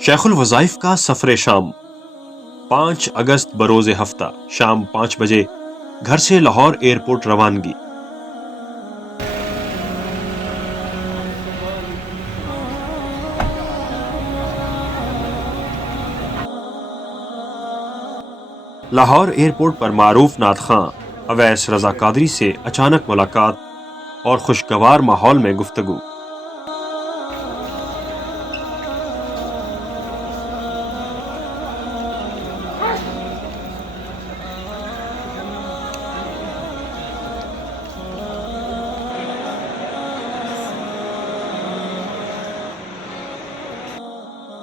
شیخ الوظائف کا سفر شام 5 اگست بروز ہفتہ شام 5 بجے گھر سے لاہور ایئرپورٹ روانگی۔ لاہور ایئرپورٹ پر معروف نعت خواں اویس رضا قادری سے اچانک ملاقات اور خوشگوار ماحول میں گفتگو۔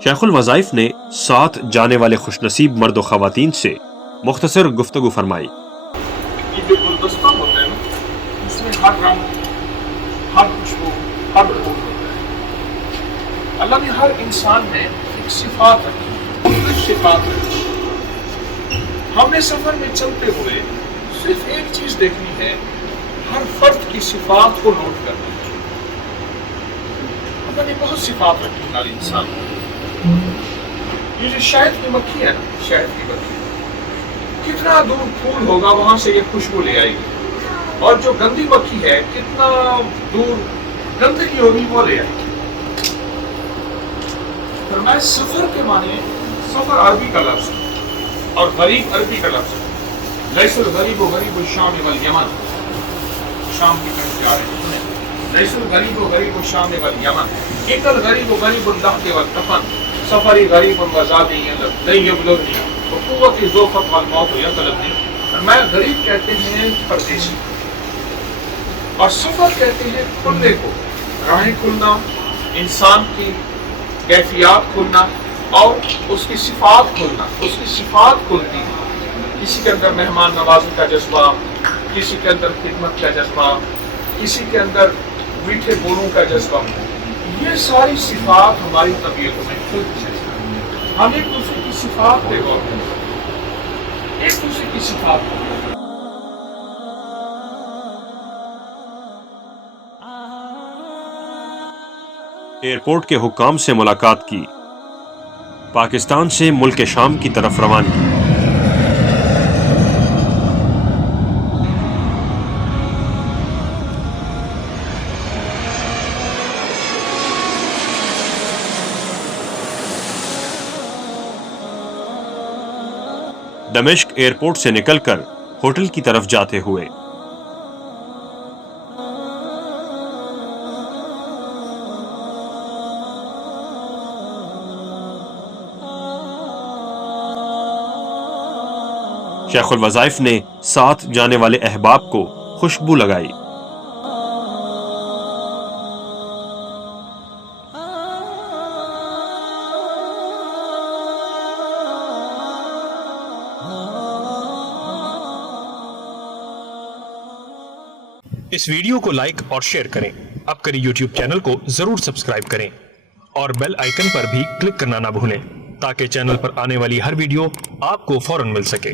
شیخ الوظائف نے ساتھ جانے والے خوش نصیب مرد و خواتین سے مختصر گفتگو فرمائی۔ یہ جو گلدستہ ہوتا ہے نا، اس میں ہر رنگ، ہر خوشبو، ہر پھول ہوتا ہے۔ اللہ نے ہر انسان میں ایک صفات رکھی، مختلف صفات رکھی۔ ہم نے سفر میں چلتے ہوئے صرف ایک چیز دیکھنی ہے، ہر فرد کی صفات کو نوٹ کرنا ہے۔ اللہ نے بہت صفات رکھی ہر انسان کو۔ یہ جو شہد کی مکھی ہے نا، شہد کی مکھی کتنا دور پھول ہوگا وہاں سے یہ خوشبو لے آئے گی، اور جو گندی مکھی ہے کتنا دور گندگی ہوگی وہ لے آئے گی۔ فرمایا سفر کے معنی، سفر عربی کا لفظ اور غریب عربی کا لفظ ہے۔ لیس الغریب غریب الشام والیمن، شام کی طرف جا رہے ہیں۔ لیس الغریب غریب الشام والیمن، ان الغریب غریب اللحد والکفن، سفری غریب وزادی لن یبلغنی وقوت ذوقت والموت یطلبنی۔ میں غریب کہتے ہیں پردیسی، اور سفر کہتے ہیں کھلنے کو، راہیں کھلنا، انسان کی کیفیات کھلنا اور اس کی صفات کھلنا۔ اس کی صفات کھلتی ہے، کسی کے اندر مہمان نوازی کا جذبہ، کسی کے اندر خدمت کا جذبہ، کسی کے اندر میٹھے بولوں کا جذبہ۔ یہ ساری صفات ہماری طبیعت میں کھلتی ہے۔ ہم ایک دوسرے کی صفات پہ غور کریں، ایک دوسرے کی صفات پہ غور کریں۔ ایئرپورٹ کے حکام سے ملاقات کی، پاکستان سے ملک شام کی طرف روانگی۔ دمشق ایئرپورٹ سے نکل کر ہوٹل کی طرف جاتے ہوئے شیخ الوظائف نے ساتھ جانے والے احباب کو خوشبو لگائی۔ اس ویڈیو کو لائک اور شیئر کریں، اب کریں یوٹیوب چینل کو ضرور سبسکرائب کریں اور بیل آئیکن پر بھی کلک کرنا نہ بھولیں تاکہ چینل پر آنے والی ہر ویڈیو آپ کو فوراً مل سکے۔